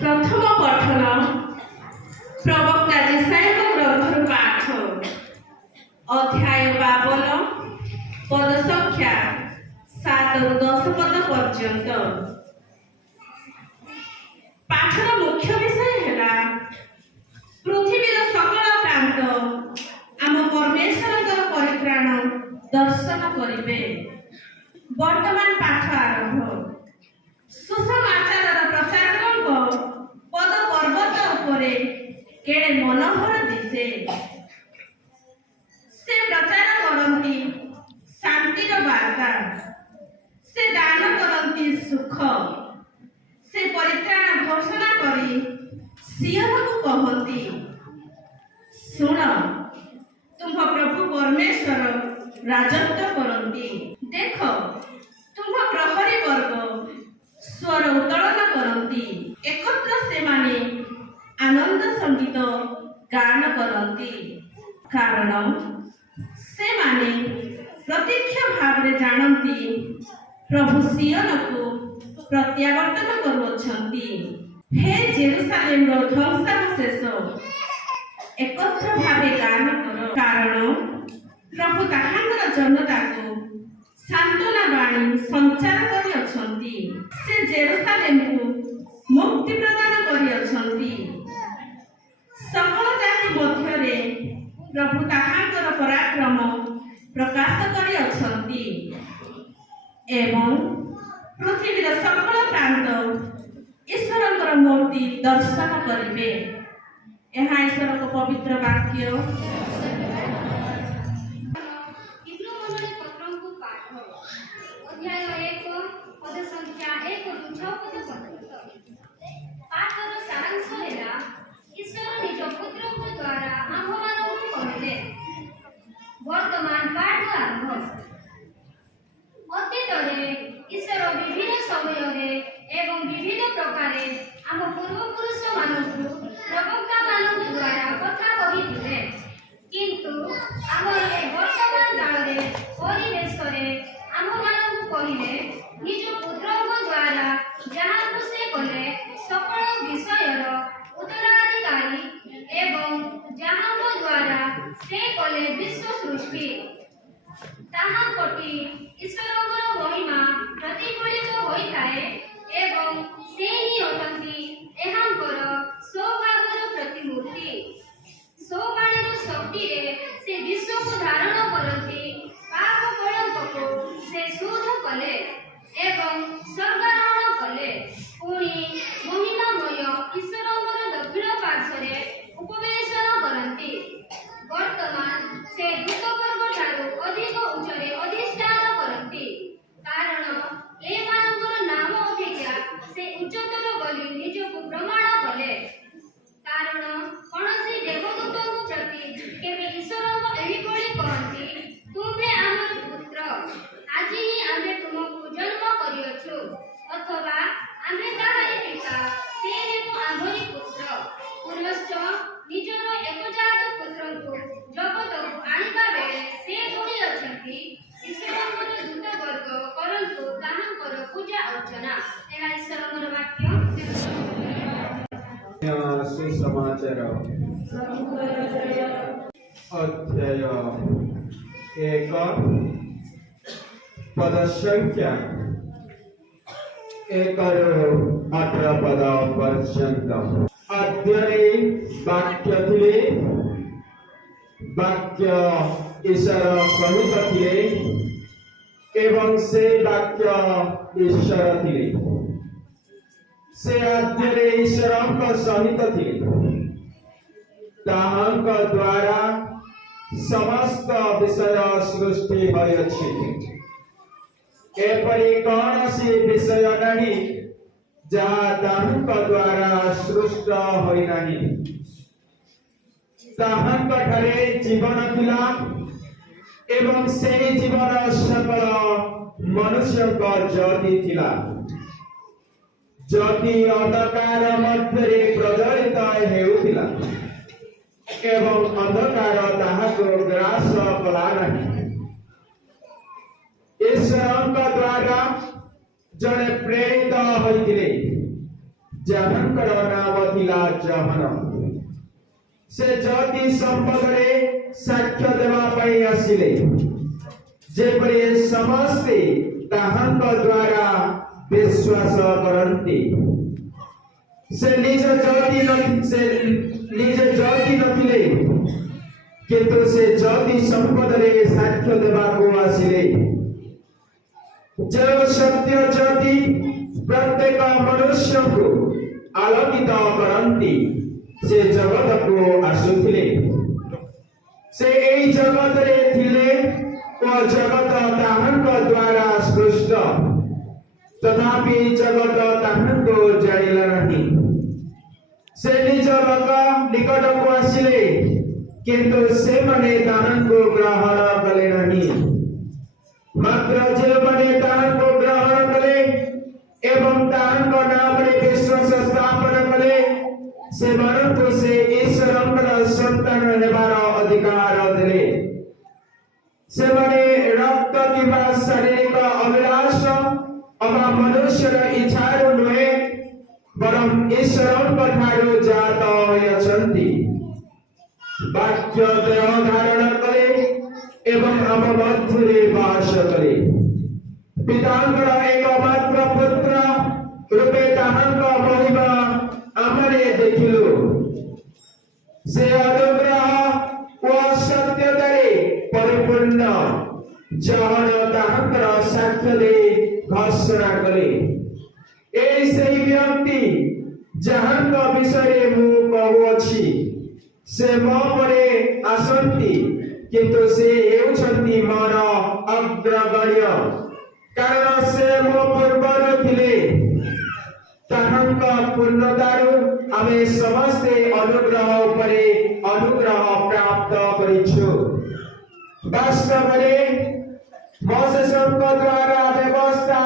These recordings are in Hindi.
प्रथम पठन प्रवक्ता जेशाया ग्रंथर पाठ अध्याय 52 पद संख्या 7 रु 10 पद पर्यंत। पाठर मुख्य विषय है पृथ्वीर सकल प्रांत आम परमेश्वर परित्राण दर्शन करिबे। वर्तमान पाठ आरंभ। सुसमाचार प्रचारक पद पर्वत उपरे केड़े मनोहर दिशे। से प्रचार करती शांतिर वार्ता, से दान करती सुख, से परित्राण घोषणा करी सियन को कहती सुन तुम प्रभु परमेश्वर राजत्व करती। देख तुम प्रहरी वर्ग स्वर उत्तोलन करती। एकत्र से माने आनंद संगीत गान करती कारण से माने प्रत्यक्ष भाव में जानती प्रभु सियन को प्रत्यावर्तन करुछंती। हे जेरूसालेम रो ध्वंसावशेष एकत्र भावे गान कर कारण प्रभु ताहांकर जनता को सांत्वना बाणी संचार करि अछंती। से जेरूसालेम को मुक्ति प्रदान करि अछंती। सकल जाति मध्यरे प्रभु ताहांकर पराक्रम प्रकाश करि अछंती एवं पृथ्वीर सकल प्रांत ईश्वरकर मूर्ति दर्शन करिबे। एहा ईश्वरक पवित्र वाक्य। अध्याय 1 पद संख्या 1 रु 6 पद पर्यंत। पाठर सारांश है ईश्वर निज पुत्र द्वारा आह्वान कहले। वर्तमान पाठ आरंभ। अतीत ईश्वर विभिन्न समय एवं विभिन्न प्रकार आम पूर्वपुरुष मानू प्रवक्ता मान द्वारा कथा कही किंतु आमर वर्तमान काल परिवेश आम मानू कहले निज पुत्र द्वारा जहाँ से कले सकल विषयर उत्तराधिकारी एवं जहाँ द्वारा से कले विश्व सृष्टि ताहा कोटि ईश्वरଙ୍କର महिमा प्रतिफलित होइताए एवं से ही अटंती एहांकर सौभाग्यर प्रतिमूर्ति। सौभाग्यर शक्ति रे से विश्व को धारण करती पाप कलंक को से शुद्ध कले एवं स्वर्गारोहण कले। पुणी महिमामय ईश्वरଙ୍କର दक्षिण पार्श्वरे उपवेशन करती। वर्तमान से दूतवर्ग ठारू अधिक उच्चरे अधिष्ठान करती कारण ए मानकर नाम अपेक्षा से उच्चतर बोली निजको प्रमाण कले। कारण कौनसी देवदूतों प्रति केवे ईश्वर एहिभଳି कहती तुम्हें आमर पुत्र आज ही आमे तुमको जन्म करियछु अथवा आमे ताहारी पिता से हेतु आमरी पुत्र। पुनश्च निजर एकजात पुत्र को जगत को आनिबा बेले से जोड़ी अछंती ईश्वरଙ୍କର दूतवर्ग परंतु ताहांकर पूजा अर्चना। एहा ईश्वरଙ୍କର वाक्य। सुसमाचार अध्याय 1 पद संख्या 1 रु 18 पद पर्यंत। अध्याय वाक्य थिले वाक्य ईश्वर सहित थिले एवं से वाक्य ईश्वर थिले। से आद्यरे ईश्वरଙ୍କ सहित थिले। ताहांक द्वारा समस्त विषय सृष्टि होइछि। एपरि कौनसी विषय नहीं जहाँ ताहांक द्वारा सृष्ट होई नहीं। ताहांक ठारे जीवन थिला एवं से जीवन सकल मनुष्यଙ୍କ ज्योति थिला। ज्योति अंधकार मध्य प्रज्वलित हेउथिला एवं अंधकार ताहाको ग्रास कला नहीं। ईश्वरଙ୍କ द्वारा जड़े प्रेरित होइतिले ଯାହାଙ୍କର ନାମ ଥିଲା ଜହନ। ସେ ଜ୍ୟୋତି ସମ୍ପଦରେ ସାକ୍ଷ୍ୟ ଦେବା ପାଇଁ ଆସିଲେ, ଯେପରି ସମସ୍ତେ ତାହାଙ୍କ ଦ୍ୱାରା ବିଶ୍ୱାସ କରନ୍ତି। ସେ ନିଜ ଜ୍ୟୋତି ନଥିଲେ, କିନ୍ତୁ ସେ ଜ୍ୟୋତି ସମ୍ପଦରେ ସାକ୍ଷ୍ୟ ଦେବାକୁ ଆସିଲେ। ଯେଉଁ ସତ୍ୟ ଜ୍ୟୋତି ପ୍ରତ୍ୟେକ ମନୁଷ୍ୟକୁ ଆଲୋକିତ କରନ୍ତି, ସେ ଜଗତକୁ ଆସୁଥିଲେ। ସେ ଏହି ଜଗତରେ ଥିଲେ ଓ ଜଗତ ତାହାଙ୍କ ଦ୍ୱାରା ସୃଷ୍ଟ, ତଥାପି ଜଗତ ତାହାଙ୍କୁ ଜାଣିଲା ନାହିଁ। ସେ ନିଜ ଲୋକ ନିକଟକୁ ଆସିଲେ, କିନ୍ତୁ ସେମାନେ ତାହାଙ୍କୁ ଗ୍ରହଣ କଲେ ନାହିଁ। ମାତ୍ର ଯେଉଁମାନେ ତାହାଙ୍କୁ ଗ୍ରହଣ କଲେ ଏବଂ ତାହାଙ୍କ ନାମରେ ବିଶ୍ୱାସ ସ୍ଥାପନ କଲେ, ସେମାନଙ୍କୁ ସେ ଈଶ୍ୱରଙ୍କର ସନ୍ତାନ ହେବାର ଅଧିକାର ଦେଲେ। ସେମାନେ ରକ୍ତ କିମ୍ବା ଶାରୀରିକ ଅଭିଳାଷ ଅବା ମନୁଷ୍ୟର ଇଚ୍ଛାରୁ ନୁହେଁ, ବରଂ ଈଶ୍ୱରଙ୍କ ଠାରୁ ଜାତ ହୋଇଅଛନ୍ତି। ବାକ୍ୟ ଦେହ ଧାରଣ କଲେ ଏବଂ ଆମ ମଧ୍ୟରେ ବାସ କଲେ। ପିତାଙ୍କର ଏକମାତ୍ର ପୁତ୍ର ରୂପେ ତାହାଙ୍କ ମହିମା ଆମେ ଦେଖିଲୁ। ସେ ଅନୁଗ୍ରହ ଓ ସତ୍ୟତାରେ ପରିପୂର୍ଣ୍ଣ, ଜହନ ତାହାଙ୍କର ସାକ୍ଷ୍ୟ ଦେଇ ଘୋଷଣା କଲେ। ଏହି ସେହି ବ୍ୟକ୍ତି ଯାହାଙ୍କ ବିଷୟରେ ମୁଁ କହୁଅଛି, ସେ ମୋ ପରେ ଆସନ୍ତି, କିନ୍ତୁ ସେ ହେଉଛନ୍ତି ମୋର ଅଗ୍ରଗଣ୍ୟ, କାରଣ ସେ ମୋ ପୂର୍ବରୁ ଥିଲେ। ତାହାଙ୍କ ପୂର୍ଣ୍ଣତାରୁ ଆମେ ସମସ୍ତେ ଅନୁଗ୍ରହ ଉପରେ ଅନୁଗ୍ରହ ପ୍ରାପ୍ତ କରିଛୁ। ବାସ୍ତବରେ ମୋସେସଙ୍କ ଦ୍ୱାରା ବ୍ୟବସ୍ଥା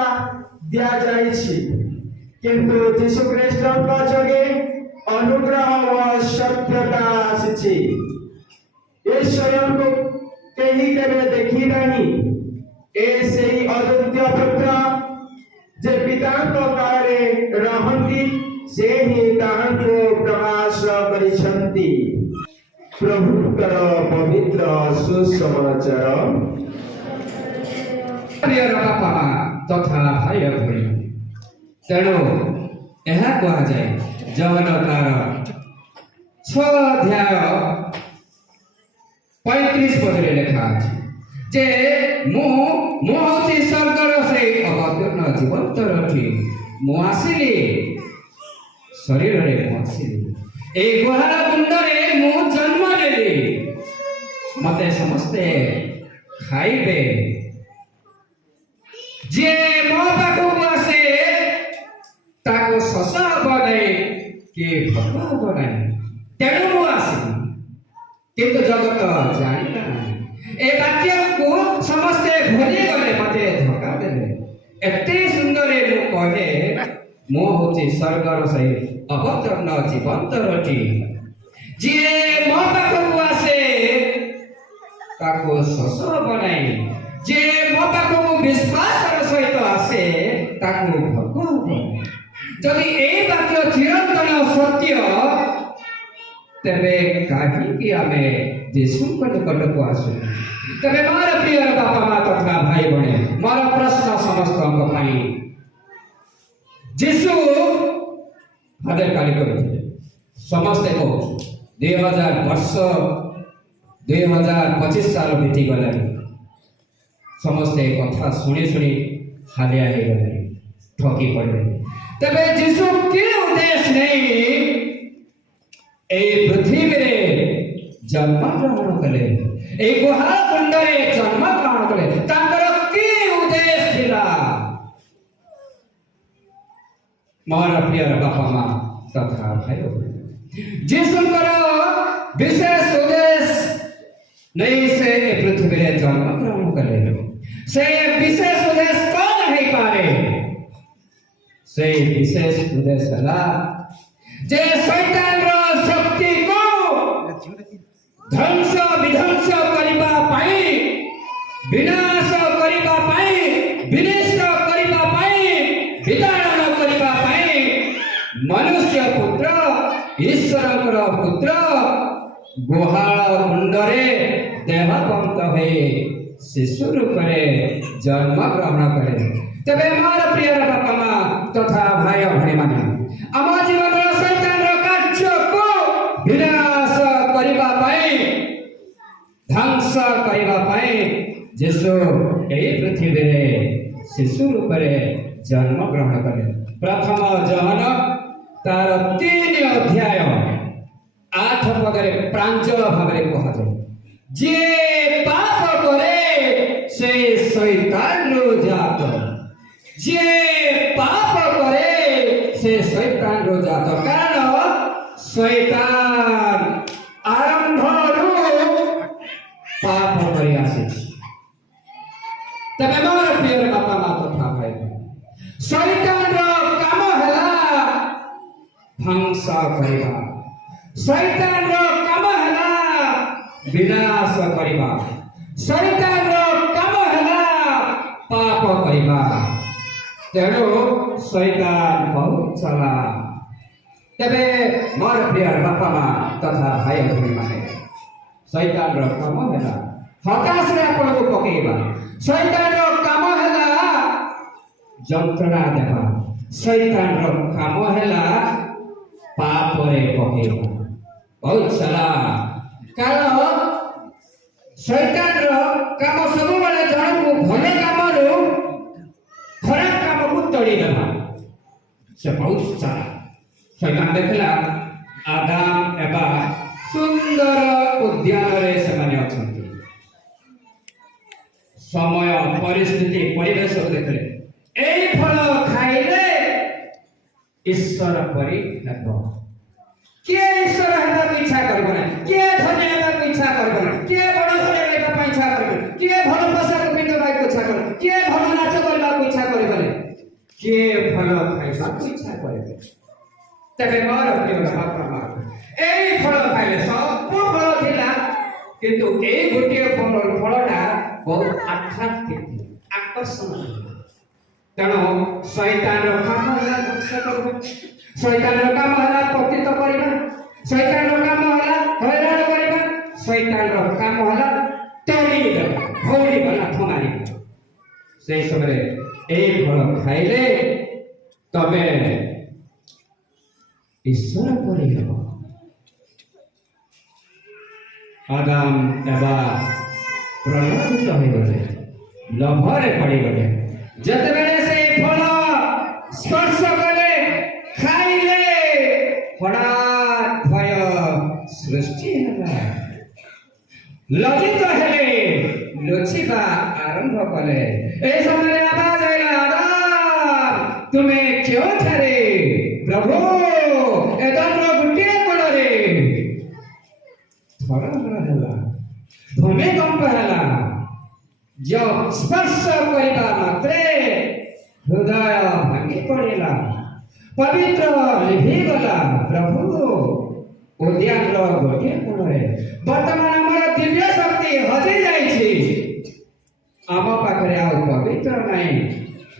ଦିଆଯାଇଛି, କିନ୍ତୁ ଯୀଶୁଖ୍ରୀଷ୍ଟଙ୍କ ଯୋଗେ ଅନୁଗ୍ରହ ଓ ସତ୍ୟତା ଆସିଛି। ଈଶ୍ୱରଙ୍କୁ କେହି କେବେ ଦେଖି ନାହିଁ। ଏ ସେହି ଅଦ୍ୱିତୀୟ ପୁତ୍ର ଯେ ପିତାଙ୍କ କାଳରେ ରହନ୍ତି, ସେ ହିଁ ତାହାଙ୍କୁ ପ୍ରକାଶ କରିଛନ୍ତି। ପ୍ରଭୁଙ୍କର ପବିତ୍ର ସୁସମାଚାର। ପ୍ରିୟର ବାପା ତଥା ଭାଇ ଭଉଣୀ, ତେଣୁ ଏହା କୁହାଯାଏ ଜହନ ତାର 6 ଅଧ୍ୟାୟ 35 ପଦରେ ଲେଖା ଅଛି ଯେ ମୁଁ ହଉଛି ସ୍ୱର୍ଗର ସେଇ ଅବତୀର୍ଣ୍ଣ ଜୀବନ୍ତ ରଥି। ମୁଁ ଆସିଲି, ଶରୀରରେ ମୁଁ ଆସିଲି, এই ଗୁହାଳ କୁଣ୍ଡରେ ମୁଁ ଜନ୍ମ ନେଲି। ମତେ ସମସ୍ତେ ଖାଇବେ। ଯିଏ ମୋ ପାଖକୁ ଆସେ ତାକୁ ଶୋଷ ହବ ନାହିଁ କି ଭୋକ ହବ ନାହିଁ। ତେଣୁ ମୁଁ ଆସିଲି, କିନ୍ତୁ ଜଗତ ଜାଣିଲା ନାହିଁ। ଏ ବାକ୍ୟକୁ ସମସ୍ତେ ଭୁଲି ଗଲେ, ମତେ ଧୋକା ଦେଲେ। ଏତେ ସୁନ୍ଦର ମୁଁ କହେ, ମୁଁ ହଉଛି ସ୍ୱର୍ଗର ସେଇ ଅବତୀର୍ଣ୍ଣ ଜୀବନ୍ତ ରଥି। ଯିଏ ମୋ ପାଖକୁ ଆସେ ତାକୁ ଶୋଷ ହବ ନାହିଁ। ଯିଏ ମୋ ପାଖକୁ ବିଶ୍ୱାସର ସହିତ ଆସେ ତାକୁ ଭୋକ ହବ। ଯଦି এই ବାକ୍ୟ ଚିରନ୍ତନ ସତ୍ୟ, ତେବେ କାହିଁକି ଆମେ ଯୀଶୁଙ୍କ ନିକଟକୁ ଆସୁ? ତେବେ ମୋର ପ୍ରିୟ ବାପା ମା ତଥା ଭାଇ ଭଉଣୀ, ମୋର ପ୍ରଶ୍ନ ସମସ୍ତଙ୍କ ପାଇଁ। ଯୀଶୁ ହାତରେ କାଳି କରିଥିଲେ, ସମସ୍ତେ କହୁଛୁ 2000 ବର୍ଷ 2025 ସାଲ ବିତିଗଲାଣି। ସମସ୍ତେ କଥା ଶୁଣି ଶୁଣି ହାଲିଆ ହେଇଗଲେଣି, ଠକି ପଡ଼ିଲେଣି। ତେବେ ଯୀଶୁ କି ଉଦ୍ଦେଶ୍ୟ ନେଇ এই পৃথিবীরে জন্মগ্রহণ কলে, এই গুহাଳ কুଣ୍ଡରେ জন্মগ্রহଣ কলে, ତାଙ୍କର কি ଉଦ୍ଦେଶ୍ୟ ଥିଲା? ମୋର ପ୍ରିୟ ବାପା ମା ତଥା ଭାଇ ଭଉଣୀ, ଯୀଶୁଙ୍କର ବିଶେଷ ଉଦ୍ଦେଶ୍ୟ ନେଇ ସେ ଏ ପୃଥିବୀରେ ଜନ୍ମଗ୍ରହଣ କଲେ। ସେ ବିଶେଷ ଉଦ୍ଦେଶ୍ୟ କ'ଣ ହେଇପାରେ? সেই বিশেষ উদ্দেশ্য ହେଲା যে শয়তানର ଶକ୍ତିକୁ ଧ୍ୱଂସ ବିଧ୍ୱଂସ କରିବା ପାଇଁ, ବିନାଶ କରିବା ପାଇଁ, ବିନଷ୍ଟ କରିବା ପାଇଁ, ବିତାଡ଼ନ କରିବା ପାଇଁ पुत्र ईश्वर पुत्र गुहाल कुंडरे देहवंत हुए शिशु रूप जन्म ग्रहण करे। तेबे मोर प्रिय बापा माँ तथा भाई भाई माने आम जीवन शैतान कार्य को विनाश करिबा पाई ध्वंस करिबा पाई यीशु एई पृथ्वी रे शिशु रूप जन्म ग्रहण करे। प्रथम जहन तार 3 अध्याय 8 पदरे प्रांजल भाव कह जाए जे पाप करे से शैतान रो जात जे पाप करे से शैतान रो जात कारण शैतान आरंभ पाप करी आसी। तबे मोर प्रिय बापा माँ तथा भाई शैतान रो काम हला ध्वंस करिबा शैतान रो काम हला विनाश करिबा शैतान रो काम हला पाप करिबा। तेणु शैतान बहुत चला। तेबे मोर प्रिय बापा माँ तथा भाई भूमि माने शैतान रो काम हला हताश रे आपण को पकेइबा शैतान रो काम हला जंत्रणा देबा शैतान रो काम हला पाप रे पकेइबा। बहुत चला कारण शैतान रो काम सब बेले जन को भले काम रो खराब काम को तोड़ी देबा से बहुत चला। शैतान देखला आदाम एबा सुंदर उद्यान रे सेमाने अछंती समय परिस्थिति परिवेश देखले एई फल खाइले ईश्वर परि हेबो के ईश्वर हेबा इच्छा करबो ना के धन्य हेबा इच्छा करबो ना के बड़ घरे रहबा इच्छा करबो के भल पोशाक पिंधबा इच्छा करबो के भल नाच करबा इच्छा करबो के फल खाइबा इच्छा करबो। तबे मोर प्रिय बापा माँ एई फल खाइले सब फल थिला किंतु एई गोटे फलटा बहुत अट्रैक्टिव आकर्षण तेणु शैतान काम है ध्वंस करबा शैतान काम है पतित करबा शैतान काम है हैरान करबा शैतान काम है तोड़ी देबा भौड़ी बना थमारी से समय एई फल खाइले तबे ईश्वर परि हेबो। आदाम एबा प्रलोभित हो गए लोभरे पड़ी गए जतबेले से फल स्पर्श कले खाइले हठात भय सृष्टि हेला लज्जित हेले लुचिबा आरंभ कले ए समय आवाज आइला आदाम तुमे क्यों ठारे प्रभु एदन गुटे कोड़रे थरहर हेला भूमिकंप हेला जब स्पर्श करिबा मात्रे हृदय भांगी पड़ेला पवित्र लिभि गला प्रभु उद्यान रो गोटे कोणरे वर्तमान हमर दिव्य शक्ति हजि जाइछि आम पाखरे आ पवित्र नाही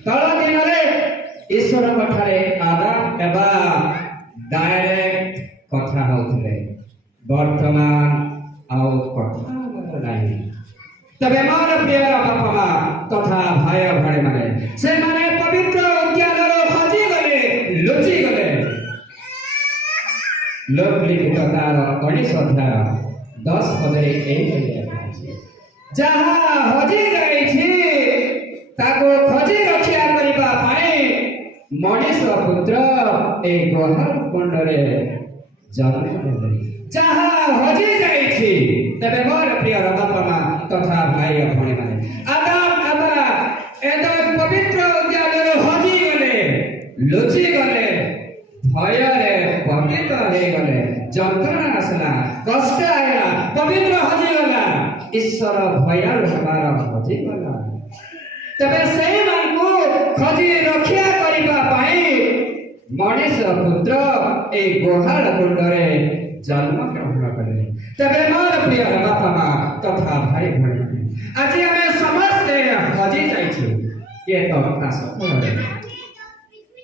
तळ दिन रे ईश्वर कथारे आदाम एबा डायरेक्ट कथा होतले वर्तमान आउ कथा नाही। तबे मोर प्रिय बापा माँ तथा भाई भाई माने से माने पवित्र उद्यान रो हजि गले लुचि गले लोक लिखित तार 19 अध्याय 10 पदरे एई कहिया जहाँ हजि जाइछि ताको खोजि रक्षा करिबा पाए मनीष पुत्र ए गुहाल कुंडरे जन्म लेले जहाँ हजि जाइछि तबे मोर प्रिय बापा माँ तथा भाई भणी माने आदाम एबा एदम पवित्र उद्यान रो हजि गले लुचि गले भय रे पतित हे गले जंत्रणा आसला कष्ट आइला पवित्र हजि गला ईश्वर भयाल हमारा हजि गला। तबे सेही मानकु खजी रक्षा करिबा पाई मनीष पुत्र ए गुहाल कुंडरे जन्म ग्रहण कले। तबे मोर प्रिय बापा माँ तथा भाई भणी आज आमे समस्ते हजि जाइछु के तो आकाश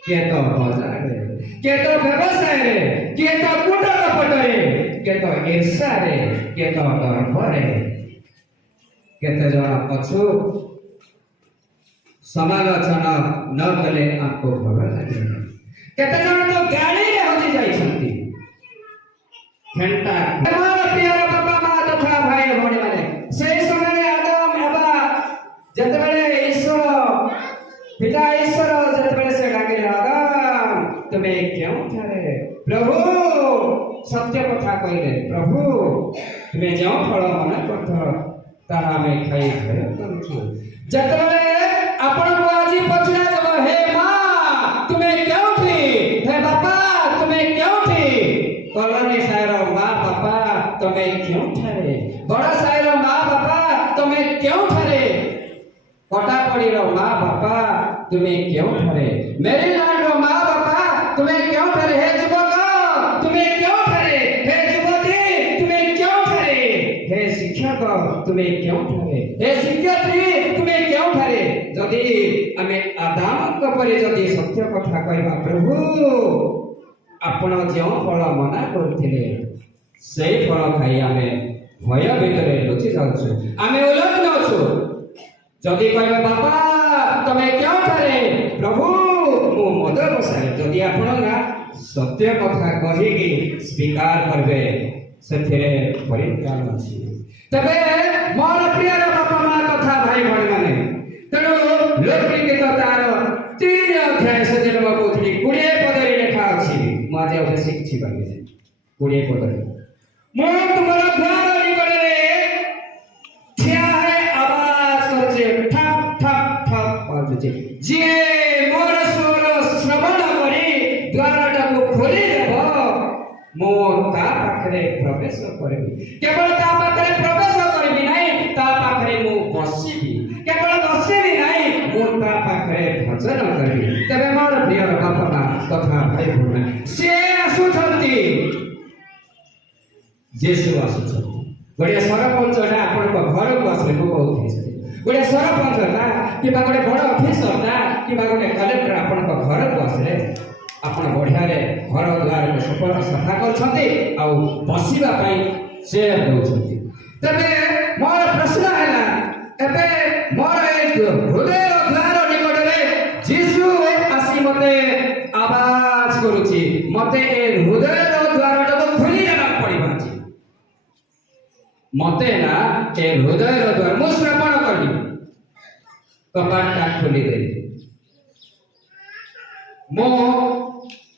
के तो बजार କିଏ ତ ବ୍ୟବସାୟରେ, କିଏ ତ କୁଟ କପଟରେ, କିଏ ତ ଈର୍ଷାରେ, କିଏ ତ ଦର୍ପରେ। କେତେ ଜଣ ଅଛୁ ସମାଲୋଚନା ନ କଲେ ଆମକୁ ଭଲ ଲାଗେ। କେତେ ଜଣ ତ ଗାଳିରେ ହଜି ଯାଇଛନ୍ତି। ଘଣ୍ଟା ମୋର ପ୍ରିୟର ବାପା ମା ତଥା ଭାଇ ଭଉଣୀ ମାନେ, ସେହି ସମୟରେ ଆଦମ ଏବା ଯେତେବେଳେ ଈଶ୍ୱର ପିତା ଈଶ୍ୱର ଯେତେବେଳେ ସେ ଡାକିଲେ, ଆଦମ ତୁମେ କେଉଁଠାରେ? ପ୍ରଭୁ ସତ୍ୟ କଥା କହିଲେ, ପ୍ରଭୁ ତୁମେ ଯେଉଁ ଫଳ ମନା କରିଥିଲ ତାହା ଆମେ ଖାଇ ଭୟ କରୁଛୁ। ଯେତେବେଳେ ଆପଣଙ୍କୁ ଆଜି ପଚରାଯିବ, ହେ ମା ତୁମେ କେଉଁଠି, ହେ ବାପା ତୁମେ କେଉଁଠି, କଲୋନୀ ସାହିର ମା ବାପା ତମେ କେଉଁଠାରେ, ବଡ଼ ସାହିର ମା ବାପା ତମେ କେଉଁଠାରେ, କଟାପଡ଼ିର ମା ବାପା ତୁମେ କେଉଁଠାରେ, ମେରିଲାଣ୍ଡର ମା ବାପା ତୁମେ କେଉଁଠାରେ, ହେ ଯୁବକ ତୁମେ କେଉଁଠାରେ, ହେ ଯୁବତୀ ତୁମେ କେଉଁଠାରେ, ହେ ଶିକ୍ଷକ ତୁମେ କେଉଁଠାରେ, ହେ ଶିକ୍ଷୟତ୍ରୀ ତୁମେ କେଉଁଠାରେ? ଯଦି ଆମେ ଆଦାମଙ୍କ ପରି ଯଦି ସତ୍ୟ କଥା କହିବା, ପ୍ରଭୁ ଆପଣ ଯେଉଁ ଫଳ ମନା କରୁଥିଲେ ସେଇ ଫଳ ଖାଇ ଆମେ ଭୟ ଭିତରେ ଲୁଚି ଯାଉଛୁ, ଆମେ ଉଲଗ୍ନ ଅଛୁ। ଯଦି କହିବେ ବାପା ତମେ କେଉଁଠାରେ, ପ୍ରଭୁ ମୁଁ ମଦ ବସାଏ, ଯଦି ଆପଣ ନା ସତ୍ୟ କଥା କହିକି ସ୍ୱୀକାର କରିବେ ସେଥିରେ ପରିତ୍ରାଣ ଅଛି। ତେବେ ମୋର ପ୍ରିୟର ବାପା ମା ତଥା ଭାଇ ଭଉଣୀ ମାନେ, ତେଣୁ ଲୋକଗୀତ ତାର 3 ଅଧ୍ୟାୟ ସେଦିନ ମୁଁ କହୁଥିଲି 20 ପଦରେ ଲେଖା ଅଛି। ମୁଁ ଆଜି ଆଉ ବେଶୀ କିଛି ବାକି 20 ପଦରେ, ମୁଁ ତୁମର ଦ୍ୱାର ନିକଟରେ ଠିଆ ହୋଇ ଆବାଜ କରୁଛି, ଠକ୍ ଠକ୍ ଠକ୍ ବାଜୁଛି। ଯିଏ ମୋର ସ୍ୱର ଶ୍ରବଣ କରି ଦ୍ୱାରଟାକୁ ଖୋଲିଦେବ ମୁଁ ତା ପାଖରେ ପ୍ରବେଶ କରିବି। କେବଳ ତା ପାଖରେ ପ୍ରବେଶ କରିବି ନାହିଁ, ତା ପାଖରେ ମୁଁ ବସିବି। କେବଳ ବସିବି ନାହିଁ, ମୁଁ ତା ପାଖରେ ଭଜନ କରିବି। ତେବେ ମୋର ପ୍ରିୟର ବାପା ମା ତଥା ଭାଇ ଭଉଣୀ, ସିଏ ଆସୁଛନ୍ତି, ଯୀଶୁ ଆସୁଛନ୍ତି। ଗୋଟିଏ ସରପଞ୍ଚଟା ଆପଣଙ୍କ ଘରକୁ ଆସିଲେ, ମୁଁ କହୁଥିଲି ଗୋଟିଏ ସରପଞ୍ଚଟା କିମ୍ବା ଗୋଟେ ବଡ଼ ଅଫିସରଟା କିମ୍ବା ଗୋଟେ କଲେକ୍ଟର ଆପଣଙ୍କ ଘରକୁ ଆସିଲେ, ଆପଣ ବଢ଼ିଆରେ ଘର ଦ୍ୱାରକୁ ସଫା କରୁଛନ୍ତି ଆଉ ବସିବା ପାଇଁ ଚେୟାର ଦେଉଛନ୍ତି। ତେବେ ମୋର ପ୍ରଶ୍ନ ହେଲା, ଏବେ ମୋର ଏ ହୃଦୟର ଦ୍ୱାର ନିକଟରେ ଯୀଶୁ ଆସି ମତେ ଆବାଜ କରୁଛି, ମତେ ଏ ହୃଦୟର ଦ୍ୱାରଟାକୁ ଖୋଲି ଦେବାକୁ ପଡ଼ିବ। ମତେ ନା ଏ ହୃଦୟର ଦ୍ୱାର ମୁଁ ଶ୍ରବଣ କଲି, କବାଟଟା ଖୋଲିଦେଲି। ମୁଁ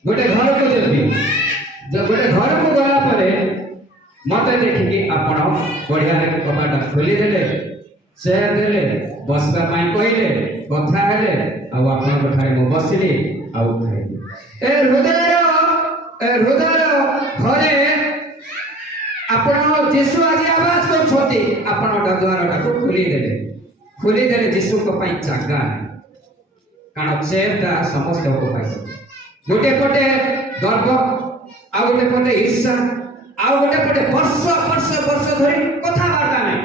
ଗୋଟେ ଘରକୁ ଯିବି, ଗୋଟେ ଘରକୁ ଗଲା ପରେ ମତେ ଦେଖିକି ଆପଣ ବଢ଼ିଆରେ କବାଟ ଖୋଲିଦେଲେ, ଚେୟାର ଦେଲେ, ବସିବା ପାଇଁ କହିଲେ, କଥା ହେଲେ, ଆଉ ଆପଣଙ୍କ ଠାରେ ମୁଁ ବସିଲି ଆଉ ଖାଇଲି। ଏ ହୃଦୟର ଘରେ ଆପଣ ଯୀଶୁ ଆଜି ଆବାଜ କରୁଛନ୍ତି, ଆପଣଙ୍କ ଦ୍ୱାରଟାକୁ ଖୋଲିଦେଲେ ଯୀଶୁଙ୍କ ପାଇଁ ଜାଗା ନାହିଁ, କାରଣ ଚେୟାରଟା ସମସ୍ତଙ୍କ ପାଇଁ। ଗୋଟେ ପଟେ ଗର୍ବ, ଆଉ ଗୋଟେ ପଟେ ଈର୍ଷା, ଆଉ ଗୋଟେ ପଟେ ବର୍ଷ ଧରି କଥାବାର୍ତ୍ତା ନାହିଁ।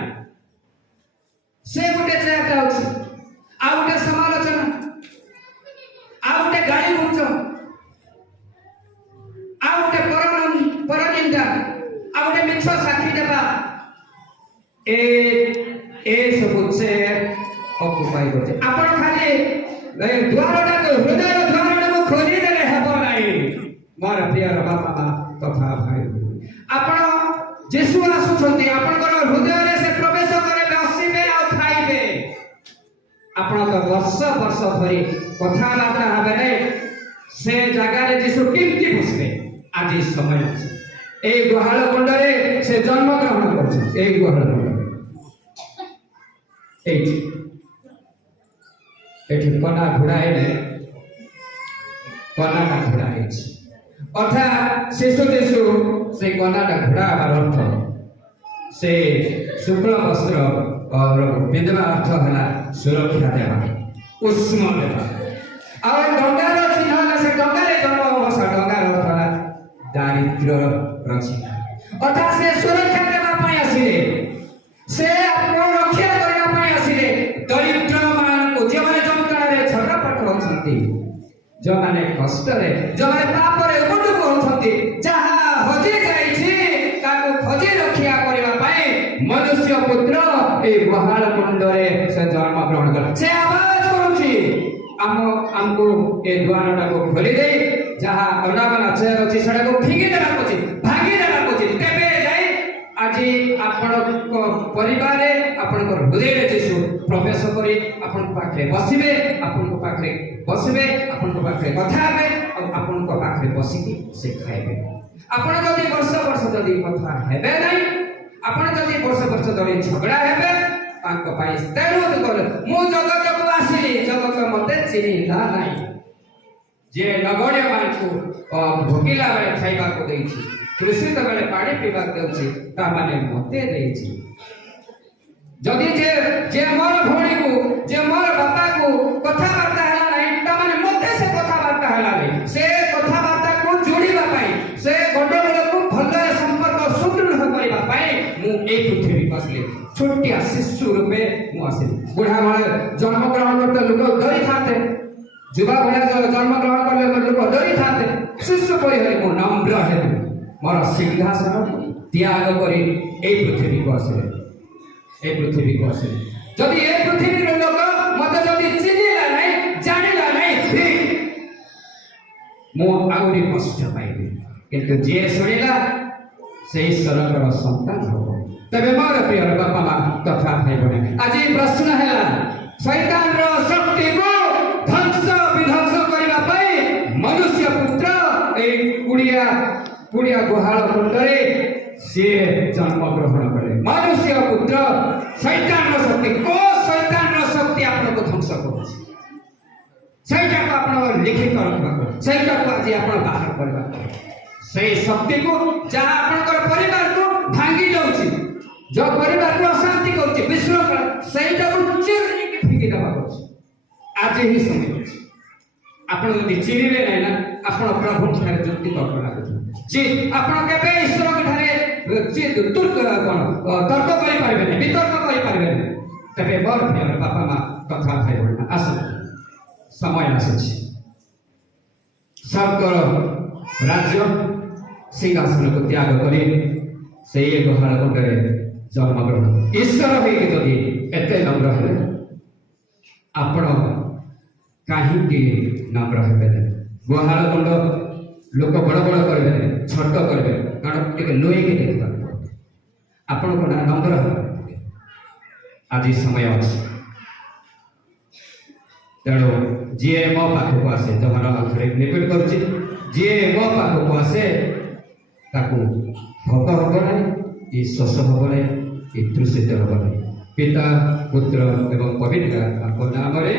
ସେ ଗୋଟେ ଚେୟାରଟା ଅଛି, ଆଉ ଗୋଟେ ସମାଲୋଚନା, ଆଉ ଗୋଟେ ଗାଳି ଗୁଞ୍ଚ, ଆଉ ଗୋଟେ ପରନିନ୍ଦା, ଆଉ ଗୋଟେ ମିଛ ସାକ୍ଷୀ ଦେବା, ଏ ସବୁ ଚେୟାର ଅକୁପାଇ କରୁଛି। ଆପଣ ଖାଲି ଦ୍ୱାରଟାକୁ, ହୃଦୟ ଦ୍ୱାରଟାକୁ ଖୋଲିଦେଲେ ହେବ ନାହିଁ। ମୋର ପ୍ରିୟର ବାପା ମା ତଥା ଭାଇ, ଆପଣ ଯୀଶୁ ଆସୁଛନ୍ତି, ଆପଣଙ୍କର ହୃଦୟରେ ସେ ପ୍ରବେଶ କରିବେ, ଆସିବେ ଆଉ ଖାଇବେ। ଆପଣ ତ ବର୍ଷ ଧରି କଥାବାର୍ତ୍ତା ହେବେ ନାହିଁ, ସେ ଜାଗାରେ ଯୀଶୁ କେମିତି ବସିବେ? ଆଜି ସମୟ ଅଛି। এই গুহাଳ କୁଣ୍ଡରେ ସେ ଜନ୍ମଗ୍ରହଣ କରିଛନ୍ତି। এই ଗୁହାଳ କୁଣ୍ଡରେ ଏଠି କନା ଘୋଡ଼ା ହେଇନି, କନାଟା ଘୋଡ଼ା ହେଇଛି। ଅର୍ଥାତ୍ ଶିଶୁ ଯୀଶୁ ସେ କନାଟା ଘୋଡ଼ା ହେବାର ଅର୍ଥ, ସେ ଶୁକ୍ଳ ବସ୍ତ୍ର ପିନ୍ଧିବା ଅର୍ଥ ହେଲା ସୁରକ୍ଷା ଦେବା, ଉଷ୍ମ ଦେବା। ଆଉ ଡଙ୍ଗାର ଚିହ୍ନ ହେଲା, ସେ ଡଙ୍ଗାରେ ଜନ୍ମ ହବ, ସେ ଡଙ୍ଗାର ଅର୍ଥ ହେଲା ଦାରିଦ୍ର୍ୟ ରଚିତା। ଅର୍ଥାତ୍ ସେ ସୁରକ୍ଷା ଦେବା ପାଇଁ ଆସିଲେ, ସେ ଆପଣଙ୍କୁ ରକ୍ଷା କରିବା ପାଇଁ ଆସିଲେ। ଦରିଦ୍ର ମାନଙ୍କୁ, ଯେଉଁମାନେ ଯନ୍ତ୍ରଣାରେ ଛଟପଟ ଅଛନ୍ତି, ଯୋଉମାନେ କଷ୍ଟରେ ଯୋଉମାନେ ପାପରେ ଉପଟୁକୁ ହଉଛନ୍ତି ଯାହା ହଜି ଯାଇଛି ତାକୁ ଖୋଜି ରକ୍ଷା କରିବା ପାଇଁ ମନୁଷ୍ୟ ପୁତ୍ର এই ଗୁହାଳ କୁଣ୍ଡରେ ସେ ଜନ୍ମ ଗ୍ରହଣ କଲେ। ସେ ଆବାଜ କରୁଛି ଆମକୁ ଏ ଦ୍ୱାରଟାକୁ ଖୋଲି ଦେଇ ଯାହା ଅନାବନା ଚେର ଅଛି ସେଟାକୁ ଫିଙ୍ଗି ଦେବାକୁ ଅଛି, ଭାଙ୍ଗି ଦେବାକୁ ଅଛି। ତେବେ ଯାଇ ଆଜି ଆପଣଙ୍କ ପରିବାରରେ ଆପଣଙ୍କ ହୃଦୟରେ ଯୀଶୁ ପ୍ରବେଶ କରି ଆପଣଙ୍କ ପାଖରେ ବସିବେ, ଆପଣଙ୍କ ପାଖରେ କଥା ହେବେ ଆଉ ଆପଣଙ୍କ ପାଖରେ ବସିକି ସେ ଖାଇବେ। ଆପଣ ଯଦି ବର୍ଷ ଯଦି କଥା ହେବେ ନାହିଁ, ଆପଣ ଯଦି ବର୍ଷ ଧରି ଝଗଡ଼ା ହେବେ ତାଙ୍କ ପାଇଁ ତେଣୁ ମୁଁ ଜଗତକୁ ଆସିଲି, ଜଗତ ମତେ ଚିହ୍ନିଲା ନାହିଁ। ଯେ ନଗଣ୍ୟ ମାନଙ୍କୁ ଭୋକିଲା ବେଳେ ଖାଇବାକୁ ଦେଇଛି, ତୃଷିତ ବେଳେ ପାଣି ପିଇବାକୁ ଦେଉଛି, ତାମାନେ ମତେ ଦେଇଛି। ଯଦି ଯେ ମୋର ଭଉଣୀକୁ ଯେ ମୋର ବାପାକୁ କଥାବାର୍ତ୍ତା ହେଲା ନାହିଁ, ତାମାନେ ମତେ ସେ କଥାବାର୍ତ୍ତା ହେଲା ନାହିଁ। ସେ କଥାବାର୍ତ୍ତାକୁ ଯୋଡ଼ିବା ପାଇଁ, ସେ ଗଣ୍ଡଗୋଳକୁ ଭଲରେ ସମ୍ପର୍କ ସୁଦୃଢ଼ କରିବା ପାଇଁ ମୁଁ এই ପୃଥିବୀକୁ ଆସିଲି। ଛୋଟିଆ ଶିଶୁ ରୂପେ ମୁଁ ଆସିଲି। ବୁଢ଼ା ବେଳେ ଜନ୍ମଗ୍ରହଣ କରୁଥିବା ଲୋକ ଡରିଥାନ୍ତେ, ଯୁବା ଭଳିଆ ଜନ୍ମ ଗ୍ରହଣ କଲେ ଲୋକ ଡରିଥାନ୍ତେ। ଶିଶୁ ପରି ହେଲେ ମୁଁ ନମ୍ର ହେବି, ମୋର ସିଂହାସନ ତ୍ୟାଗ କରି এই ପୃଥିବୀକୁ ଆସିଲେ। ଯଦି ଏ ପୃଥିବୀର ଲୋକ ମତେ ଯଦି ଚିହ୍ନିଲା ନାହିଁ, ଜାଣିଲା ନାହିଁ, ଠିକ ମୁଁ ଆହୁରି କଷ୍ଟ ପାଇବି। କିନ୍ତୁ ଯିଏ ଶୁଣିଲା ସେ ଈଶ୍ୱରଙ୍କର ସନ୍ତାନ ହବ। ତେବେ ମୋର ପ୍ରିୟ ବାପା ମା କଥା ଭାଇ ଭଉଣୀ, ଆଜି ପ୍ରଶ୍ନ ହେଲା ଶୈତାନର ଶକ୍ତିକୁ ବିଧ୍ୱଂସ କରିବା ପାଇଁ ମନୁଷ୍ୟ ପୁତ୍ର এই କୁଡ଼ିଆ ଗୁହାଳ କୁଣ୍ଡରେ ସିଏ ଜନ୍ମ ଗ୍ରହଣ କଲେ। ମନୁଷ୍ୟ ପୁତ୍ର ଶୈତାନର ଶକ୍ତି, କୋଉ ଶୈତାନର ଶକ୍ତି ଆପଣଙ୍କୁ ଧ୍ୱଂସ କରୁଛି ସେଇଟାକୁ ଆପଣ ଲିଖିତ ରଖିବାକୁ, ସେଇଟାକୁ ଆଜି ଆପଣ ବାହାର କରିବାକୁ, ସେଇ ଶକ୍ତିକୁ ଯାହା ଆପଣଙ୍କର ପରିବାରକୁ ଭାଙ୍ଗି ଯାଉଛି, ଯୋଉ ପରିବାରକୁ ଅଶାନ୍ତି କରୁଛି, ବିଶୃଙ୍ଖଳା, ସେଇଟାକୁ ଚିରିକି ଫିଙ୍ଗି ଦେବାକୁ ଅଛି। ଆଜି ହିଁ ସମୟ ଅଛି। ଆପଣ ଯଦି ଚିରିବେ ନାହିଁ ନା, ଆପଣ ପ୍ରଭୁଙ୍କ ଠାରେ ଯୁକ୍ତି ତର୍କ ଲାଗୁଛନ୍ତି। ଆପଣ କେବେ ଈଶ୍ୱରଙ୍କ ଠାରେ ତର୍କ କରିପାରିବେନି, ବିତର୍କ କରିପାରିବେନି। ତେବେ ମୋର ପ୍ରିୟ ବାପା ମା କଥା ଭାଇ ଭଉଣୀ, ଆସନ୍ତୁ, ସମୟ ଆସିଛି। ସ୍ୱର୍ଗର ରାଜ୍ୟ ସିଂହାସନକୁ ତ୍ୟାଗ କରି ସେଇ ଗୁହାଳ କୁଣ୍ଡରେ ଜନ୍ମଗ୍ରହଣ, ଈଶ୍ୱର ହେଇକି ଯଦି ଏତେ ନମ୍ର ହେଲେ, ଆପଣ କାହିଁକି ନମ୍ର ହେବେ? ଗୁହାଳ କୁଣ୍ଡ ଲୋକ ବଡ଼ ବଡ଼ କରିବେ, ଛୋଟ କରିବେ, କାରଣ ଟିକେ ଲୋଇକି ଦେଖିପାରିବେ। ଆପଣ କ'ଣ ନମ୍ର ହେବେ? ଆଜି ସମୟ ଅଛି। ତେଣୁ ଯିଏ ମୋ ପାଖକୁ ଆସେ, ଜହର ଆଖରେ ନିବେଦ କରୁଛି, ଯିଏ ମୋ ପାଖକୁ ଆସେ ତାକୁ ଭୋକ ହବ ନାହିଁ, କି ଶୋଷ ହବ ନାହିଁ, କି ତୃଷିତ ହବ ନାହିଁ। ପିତା ପୁତ୍ର ଏବଂ ପବିତ୍ର ଆତ୍ମାଙ୍କ ନାମରେ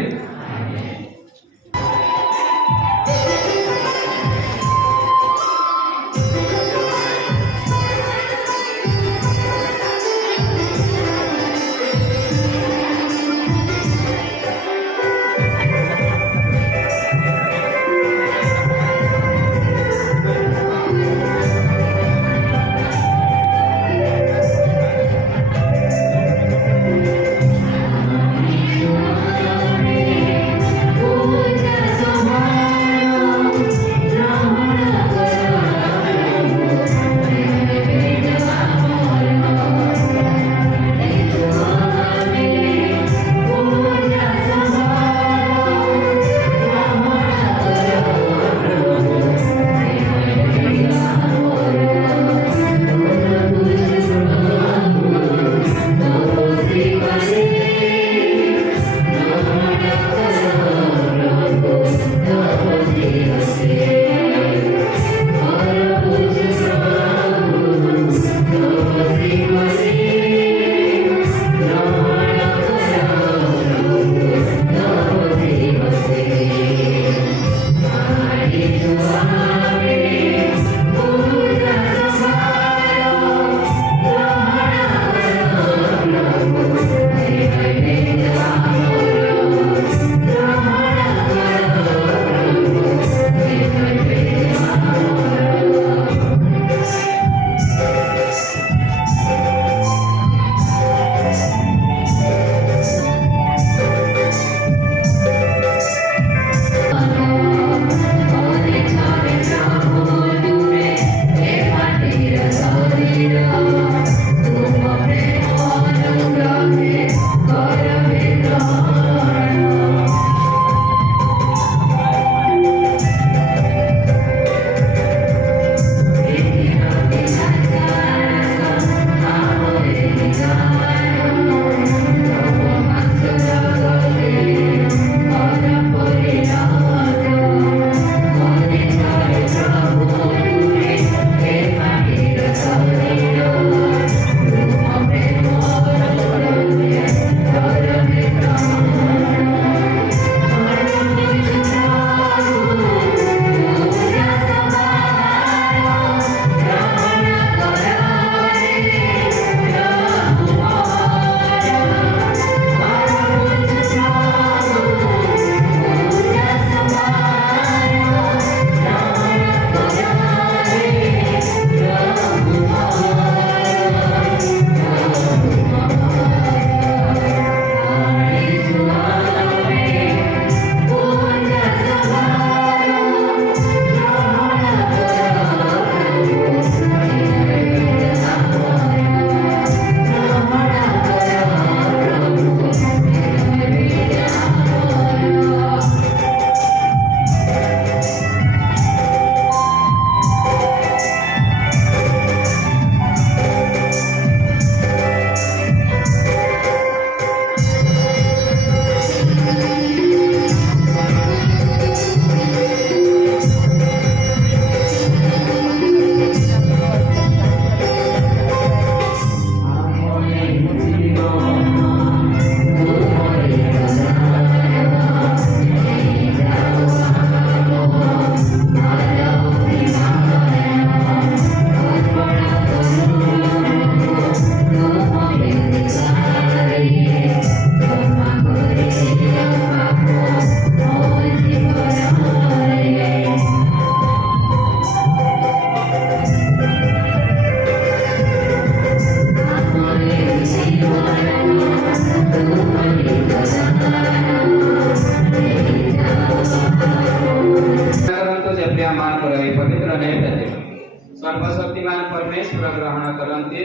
सर्वशक्तिमान परमेश्वर ग्रहण करन्ति।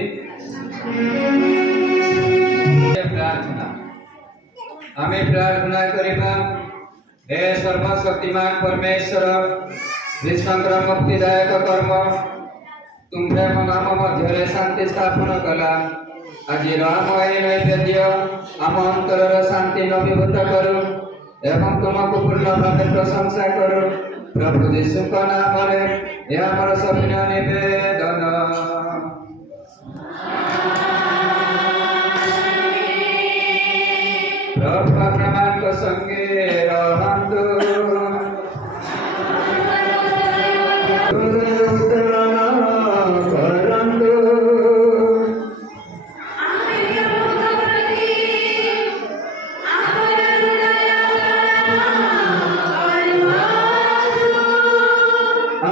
प्रार्थना आमे प्रार्थना करिबा। हे सर्वशक्तिमान परमेश्वर विष्णुଙ୍କର मुक्तिदायक कर्म तुम्भे ଆମ ମଧ୍ୟରେ ଶାନ୍ତି ସ୍ଥାପନ କଲା। ଆଜିର ଆମ ଏହି ନୈବେଦ୍ୟ ଆମ ଅନ୍ତରର ଶାନ୍ତି ଅଭିଭୂତ କରୁ ଏବଂ ତୁମକୁ ପୂର୍ଣ୍ଣ ଭାବେ ପ୍ରଶଂସା କରୁ। ପ୍ରଭୁ ଯୀଶୁଙ୍କ ନାମରେ ଏହା ଆମର ସବିନୟ ନିବେଦନ। प्रभु ଆପଣମାନଙ୍କ ସଙ୍ଗେ ରହନ୍ତୁ।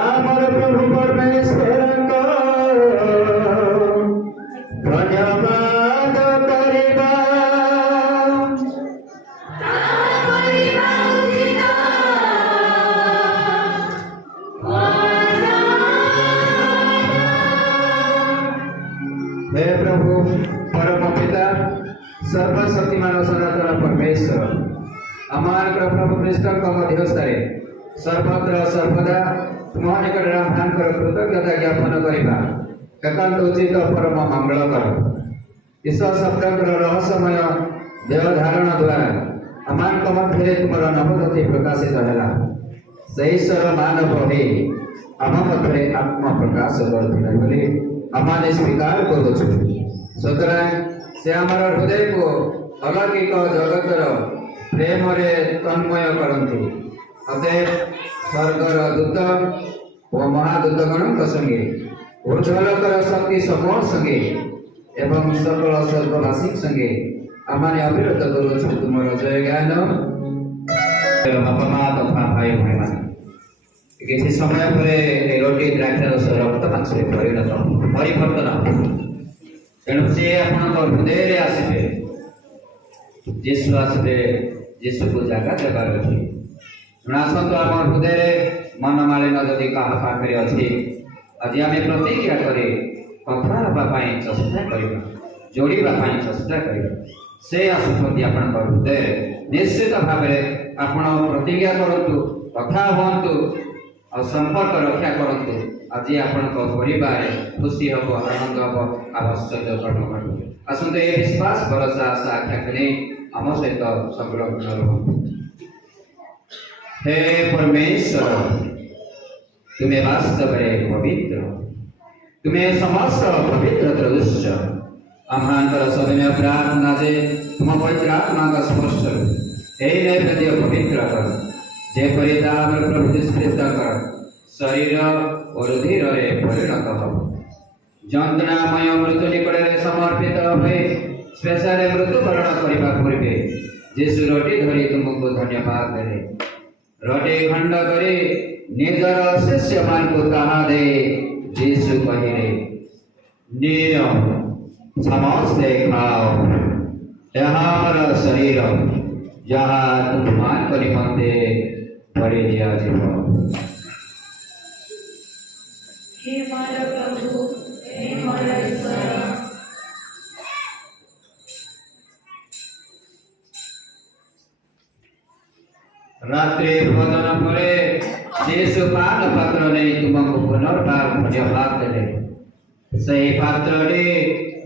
ଆମର ପ୍ରଭୁ ପରମେଶ୍ୱରଙ୍କ ଧନ୍ୟବାଦ କରିବା। हे प्रभु परम पिता सर्वशक्तिमान सनातन परमेश्वर आमानकर प्रभु कृष्णଙ୍କ ମଧ୍ୟସ୍ଥରେ सर्वत्र सर्वदा तुम निकटରେ ଆମ୍ଭଙ୍କର କୃତଜ୍ଞତା ଜ୍ଞାପନ କରିବା ଏକାନ୍ତ ଉଚିତ ପରମ ମଙ୍ଗଳକର। ଈଶ୍ୱର ଶବ୍ଦଙ୍କର ରହସ୍ୟମୟ ଦେହ ଧାରଣ ଦ୍ୱାରା ଆମାନଙ୍କ ମଧ୍ୟରେ ତୁମର ନବଦତି ପ୍ରକାଶିତ ହେଲା। ସେହି ଈଶ୍ୱର ମାନବ ହୋଇ ଆମ ମଧ୍ୟରେ ଆତ୍ମ ପ୍ରକାଶ କରିଥିଲେ ବୋଲି ଆମେ ସ୍ୱୀକାର କରୁଛୁ। ସୁତରାଂ ସେ ଆମର ହୃଦୟକୁ ଅଲୌକିକ ଜଗତର ପ୍ରେମରେ ତନ୍ମୟ କରନ୍ତି। ଅତଏବ ସ୍ୱର୍ଗର ଦୂତ ଓ ମହାଦୂତଗଣଙ୍କ ସଙ୍ଗେ ଉର୍ଦ୍ଧ୍ୱଲୋକର ଶକ୍ତି ସମୂହ ସଙ୍ଗେ ଏବଂ ସକଳ ସ୍ୱର୍ଗବାସୀଙ୍କ ସଙ୍ଗେ ଆମେ ଅବିରତ କରୁଛୁ ତୁମର ଜୟ ଗାନ। ବାପା ମା ତଥା ଭାଇ ଭାଇମାନେ କିଛି ସମୟ ପରେ ରୋଟି ଦ୍ରାକ୍ଷାରସ ରକ୍ତ ମାଂସରେ ପରିବର୍ତ୍ତନ ତେଣୁ ସେ ଆପଣଙ୍କ ହୃଦୟରେ ଆସିବେ। ଯୀଶୁ ଆସିବେ, ଯୀଶୁକୁ ଜାଗା ଦେବାର ଅଛି। ଆସନ୍ତୁ ଆମ ହୃଦୟରେ ମନମାଳିନ ଯଦି କାହା ପାଖରେ ଅଛି ଆଜି ଆମେ ପ୍ରତିଜ୍ଞା କରି କଥା ହେବା ପାଇଁ ଚେଷ୍ଟା କରିବା, ଯୋଡ଼ିବା ପାଇଁ ଚେଷ୍ଟା କରିବା। ସେ ଆସୁଛନ୍ତି ଆପଣଙ୍କ ହୃଦୟରେ। ନିଶ୍ଚିତ ଭାବରେ ଆପଣ ପ୍ରତିଜ୍ଞା କରନ୍ତୁ, କଥା ହୁଅନ୍ତୁ ଆଉ ସମ୍ପର୍କ ରକ୍ଷା କରନ୍ତୁ। ଆଜି ଆପଣଙ୍କ ପରିବାରରେ ଖୁସି ହେବ, ଆନନ୍ଦ ହେବ, ଆବଶ୍ୟକ ଘଟିବ। ଆସନ୍ତୁ ଏ ବିଶ୍ୱାସ ଭରସା ଆଶା ଆଖ୍ୟାକୁ ନେଇ ଆମ ସହିତ ସଂଲଗ୍ନ ରୁହନ୍ତୁ। हे परमेश्वर तुम्हें वास्तव में पवित्र, तुम्हें समस्त पवित्र दृश्य आम्हांकर सविनय प्रार्थना जे तुम पवित्र आत्मा का स्पर्श हे नैवेद्य पवित्र कर जेपरि हमर प्रभु यीशु ख्रीष्टकर शरीर और रुधिर रे परिणत हो। जंत्रणामय मृत्यु निकटरे समर्पित हुए स्पेशल मृत्युवरण करने पूर्वे यीशु रोटी धरी तुमको धन्यवाद देले। रोटी खंड करे निजर शिष्य मान को कहा दे यीशु कहिले नियम समस्ते खाओ यह हमारा शरीर जहाँ तुम मान को निमंते पड़े दिया जीव। हे हमारा प्रभु, हे हमारा ईश्वर, रात्रि भोजन परे यीशु पान पात्र नहीं तुमको पुनर्बार धन्यवाद देले। सही पात्र ने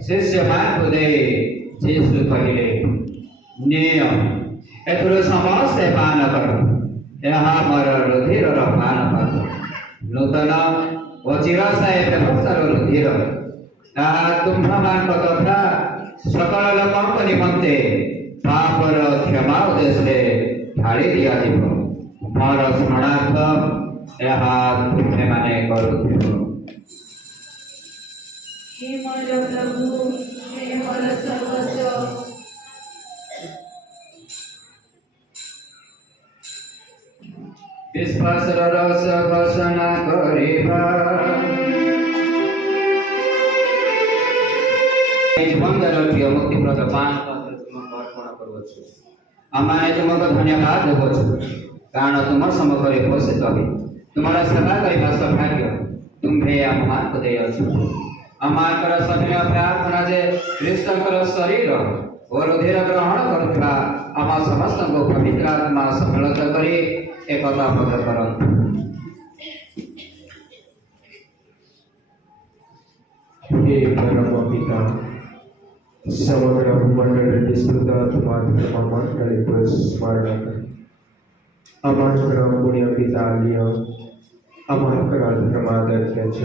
शिष्य मान को दे यीशु कहिले नियम एथुर समस्त पान करो यह मोर रुधिर पान पात्र नूतन व चिरस्थायी व्यवस्थार रुधिर तुम्भमान तथा सकल लोक निमंते पापर क्षमा उद्देश्य ढाड़ी दिया मोर स्मरणार्थ यह तुम्हें माने करुथिब। हे मोर प्रभु, हे मोर सर्वस्व, विश्वास रस घोषणा करिबा जीवनर प्रिय मुक्तिप्रद पान पात्र तुमको अर्पण करुछु। आमाने तुमको धन्यवाद देवछु कारण तुम समग्र उपस्थित हो तुम्हारा सेवा करने सौभाग्य तुम्भे आमମାନଙ୍କୁ ଦେଇଅଛୁ। ଆମମାନଙ୍କର ସମୟ ପ୍ରାର୍ଥନା ଯେ ଖ୍ରୀଷ୍ଟଙ୍କର ଶରୀର ଓ ରୁଧିର ଗ୍ରହଣ କରୁଥିବା ଆମ ସମସ୍ତଙ୍କୁ ପବିତ୍ର ଆତ୍ମା ସମ୍ମିଳିତ କରି ଏକତାବଦ୍ଧ କରନ୍ତୁ। हे परम पिता, समग्र भूमंडल विस्तृत तुम्हारा मंडली को स्मरण कर अमानकर पुण्य पिता लिय अमानकर धर्माध्यक्ष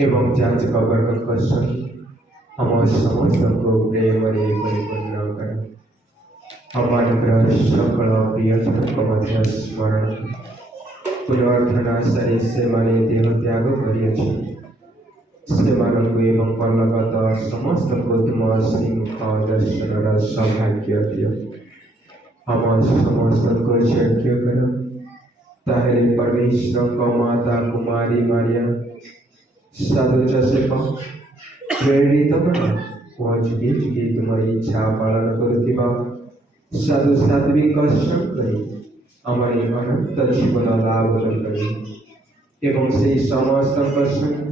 एवं जांच कबर कष्ट हम समस्त को प्रेम परिपूर्ण कर अमानकर सकल प्रिय मध्य स्मरण पुनर्थना शरीर से माने देह त्याग करिए सेମାନଙ୍କୁ ଏବଂ ପରଲୋକତ ସମସ୍ତଙ୍କୁ ତୁମ ଶ୍ରୀମୁଖ ଦର୍ଶନର ସୌଭାଗ୍ୟ ଦିଅ। ଆମ ସମସ୍ତଙ୍କୁ ଯଜ୍ଞ କର। ତାହେଲେ ପରମେଶ୍ୱରଙ୍କ ମାତା କୁମାରୀ ମାରିଆ ସାଧୁ ଯୋସେଫ ପ୍ରେରିତ କର ଓ ଯୁଗେ ଯୁଗେ ତୁମର ଇଚ୍ଛା ପାଳନ କରୁଥିବା ସାଧୁ ସାତ୍ୱିକ କରି ଆମର ଏହି ଅନନ୍ତ ଜୀବନ ଲାଭ କରିପାରିବେ ଏବଂ ସେହି ସମସ୍ତଙ୍କ ସଙ୍ଗେ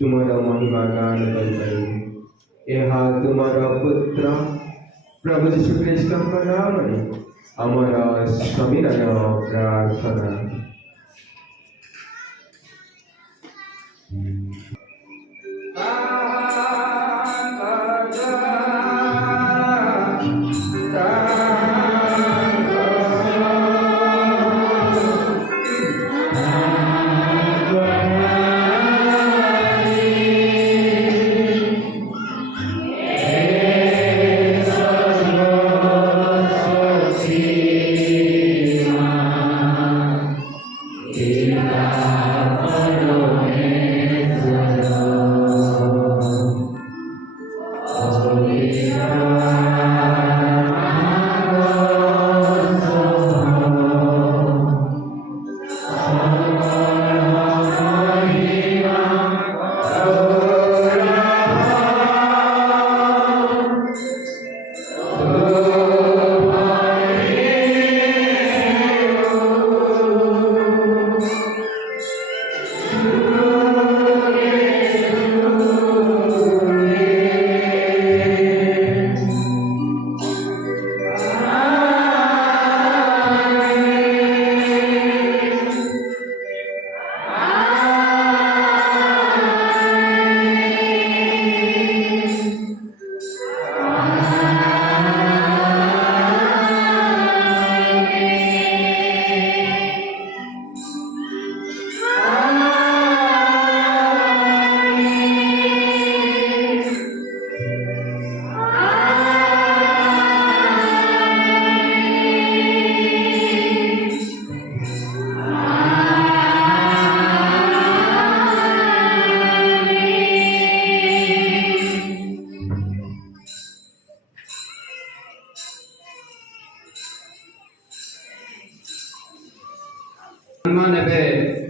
तुम्हारा महिमा गान करें। यह तुम्हारा पुत्र प्रभु यीशु ख्रीष्ट का नाम है हमारा सविनय प्रार्थना।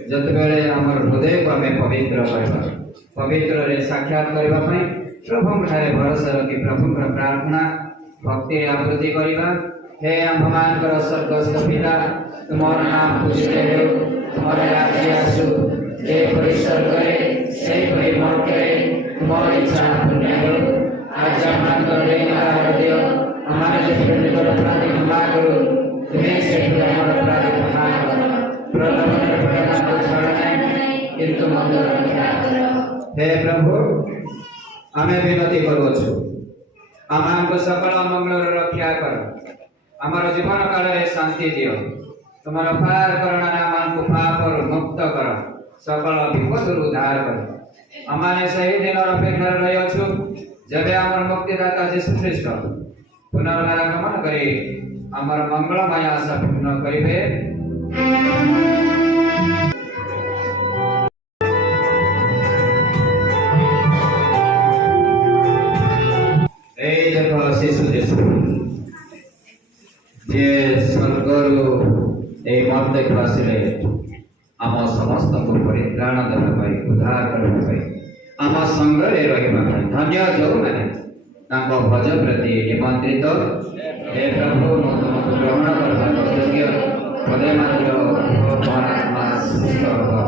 जतबेले हमर हृदय को हमें पवित्र करबा पवित्र रे साक्षात करबा पई प्रभु ठारे भरोसा रखी प्रभु का प्रार्थना भक्ति आपूर्ति करबा। हे आम्भमान कर स्वर्गस्थ पिता तुम्हारा नाम पूजित हो तुम्हारा राज्य आसु जे परि स्वर्गरे से परि मर्त्य तुम्हारी इच्छा पूर्ण हो। आज आमान करे आहार दियो हमारे जीवन को अपराधी क्षमा करो तुम्हें से हमारा अपराध क्षमा करो प्रलोभन में को छोड़ना किंतु मंगल रक्षा करो। हे प्रभु आमे विनती करूछु आमान को सकल मंगल रक्षा करो हमारा जीवन काल रे शांति दियो तुम्हारा पार करुणा आमान को पाप और मुक्त करो सकल विपद उद्धार करो। हमारे सही दिन और अपेक्षा रहियो जब आमर मुक्तिदाता यीशु ख्रीष्ट पुनर्वार गमन करे आमर मंगलमय आशा पूर्ण करिबे। ए देखो शिशु यीशु जे स्वर्गरु ए मर्त्य आसिले आम समस्त को परित्राण देवा पाई उद्धार करबा पाई आम संगरे रहिबा पाई धन्य जो माने तांको भज प्रति निमंत्रित हे प्रभु तुमको ग्रहण करबा योग्य पदे मात्र परात्मा सुस्त हो।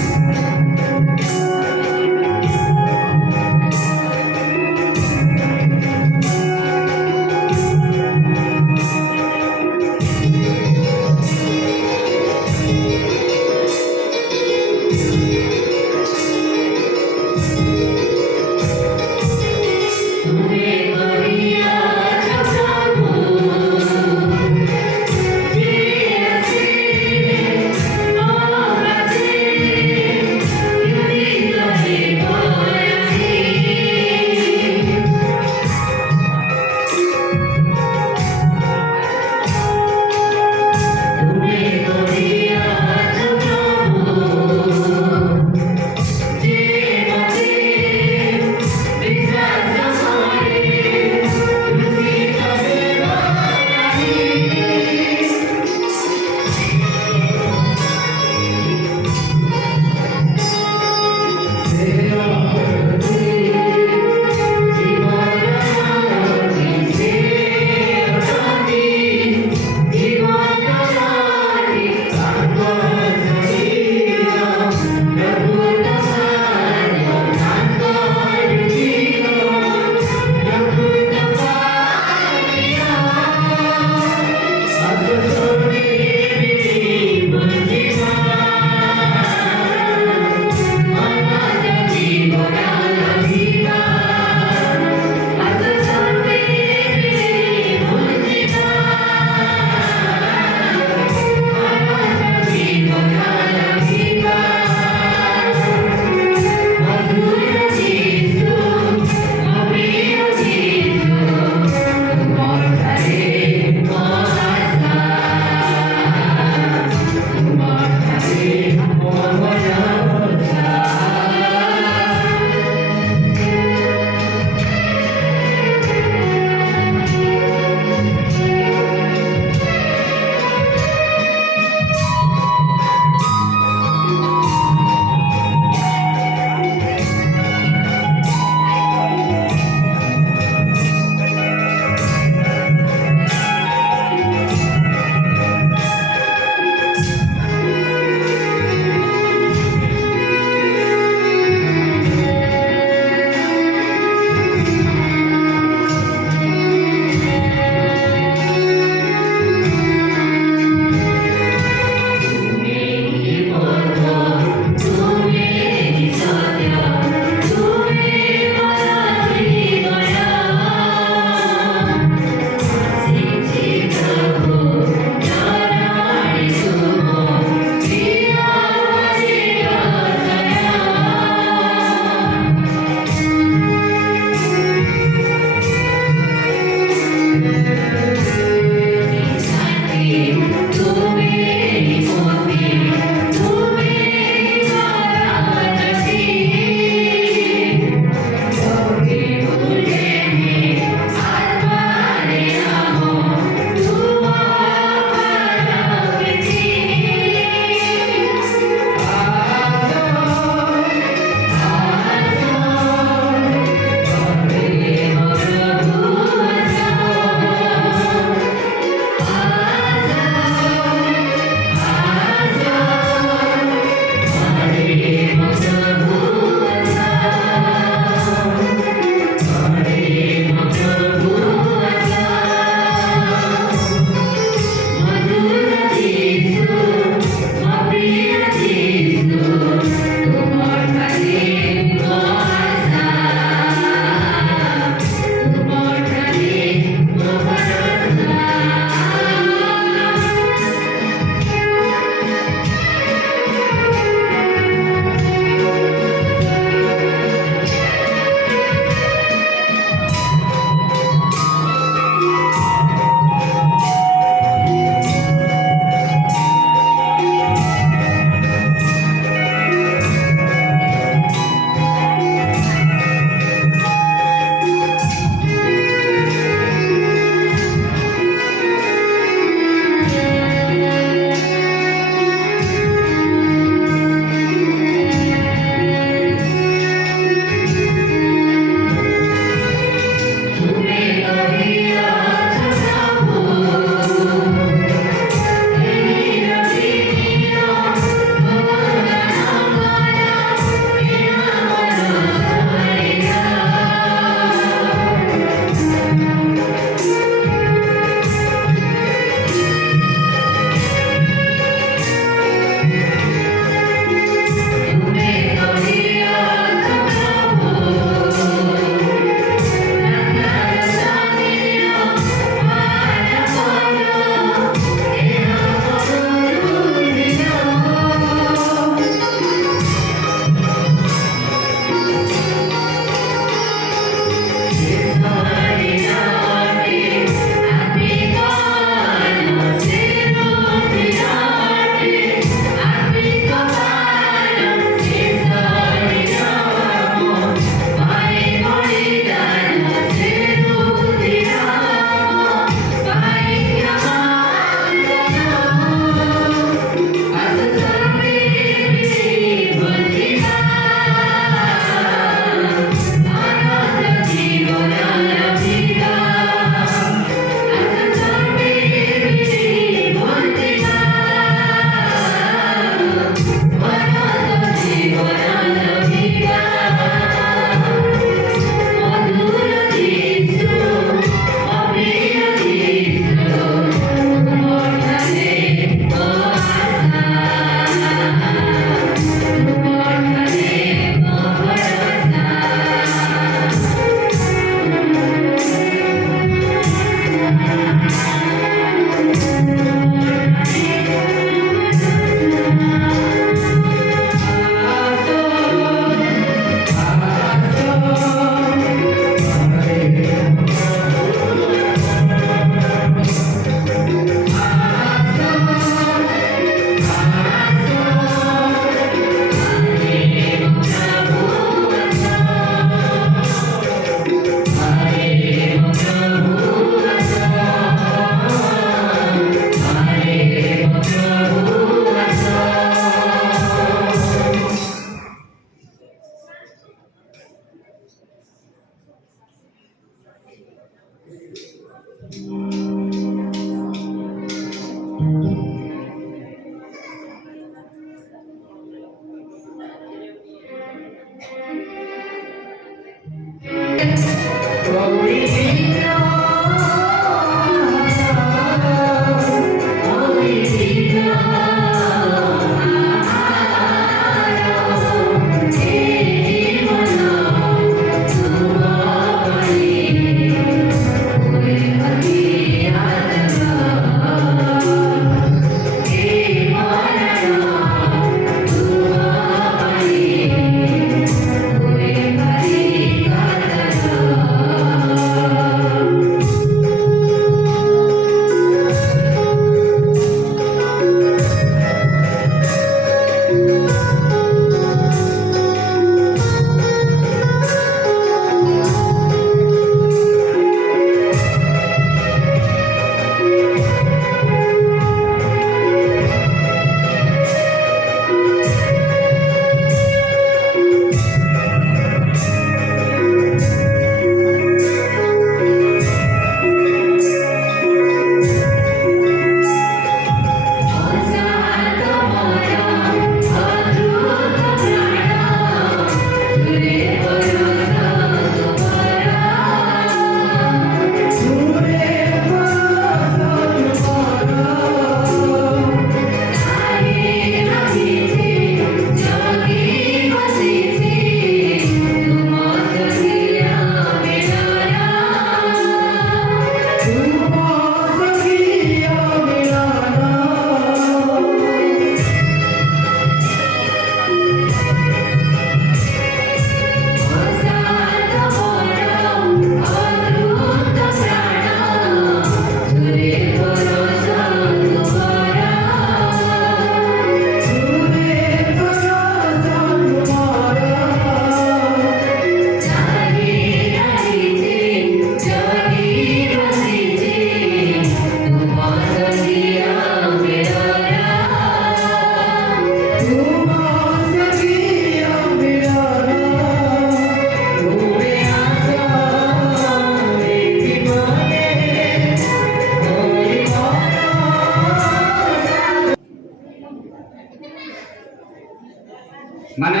ମାନେ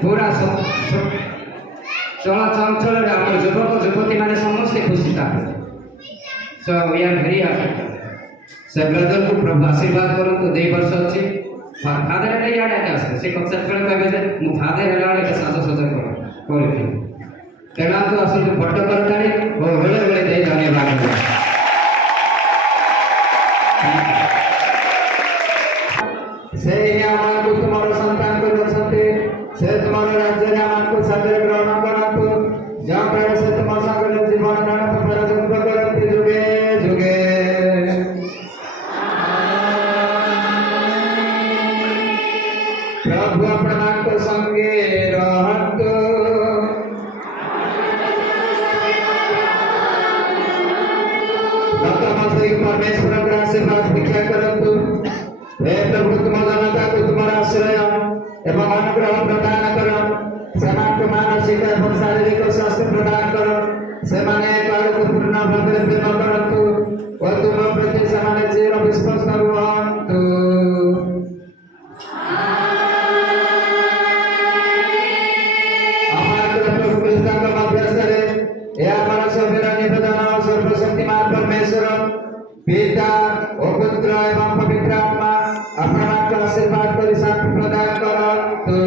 ପୁରା ଚଳଚଞ୍ଚଳରେ ଆମର ଯୁବକ ଯୁବତୀ ମାନେ ସମସ୍ତେ ଖୁସି ଥାନ୍ତି। So we are very happy. ସେ ବ୍ରଦରକୁ ପ୍ରଭୁ ଆଶୀର୍ବାଦ କରନ୍ତୁ। 2 ବର୍ଷ ଅଛି ଫାଦର ହେଲେ ଇଆଡ଼େ ଆସିବେ। ସେ ସେତେବେଳେ କହିବେ ଯେ ମୁଁ ଫାଦର ହେଲା ବେଳେ ସାଜସଜ୍ଜ କରୁଥିଲି। ତେଣୁ ଆସନ୍ତୁ ବଡ଼ କରତାଳି ଓ ବେଳେ ବେଳେ ଦେଇ ଧନ୍ୟବାଦ। ସେ ଆମକୁ ତୁମର ସନ୍ତାନ କରୁଛନ୍ତି। ସେ ତୁମର ରାଜ୍ୟରେ ଆମକୁ ସାଦରେ ଗ୍ରହଣ କରନ୍ତୁ। ଯେଉଁ ପ୍ରାଣୀ ସେ ତୁମ ସାଙ୍ଗରେ ଜୀବନ ଦାନ ତୁମର ଯୁଗ କରନ୍ତି ଯୁଗେ ଯୁଗେ। ପ୍ରଭୁ ଆପଣଙ୍କ ସଙ୍ଗେ ରହନ୍ତୁ। परमेश्वर आशीर्वाद भिक्षा करंतु। हे प्रभु तुम जनता को तुम आश्रय एवं अनुग्रह प्रदान कर। सेମାନଙ୍କୁ मानसिक एवं शारीरिक स्वास्थ्य प्रदान कर। सेमाने कालକୁ पूर्ण भाବରେ प्रेम କରନ୍ତୁ ଓ ତୁମ ପ୍ରତି ସେମାନେ ଚିର ବିଶ୍ୱସ୍ତ ରୁହନ୍ତୁ। पिता और पुत्र एवं पवित्र आत्मा अपना आशीर्वाद कर शांति प्रदान करंतु।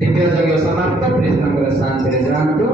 दिव्य जगह समाप्त। कृष्ण शांति जातु।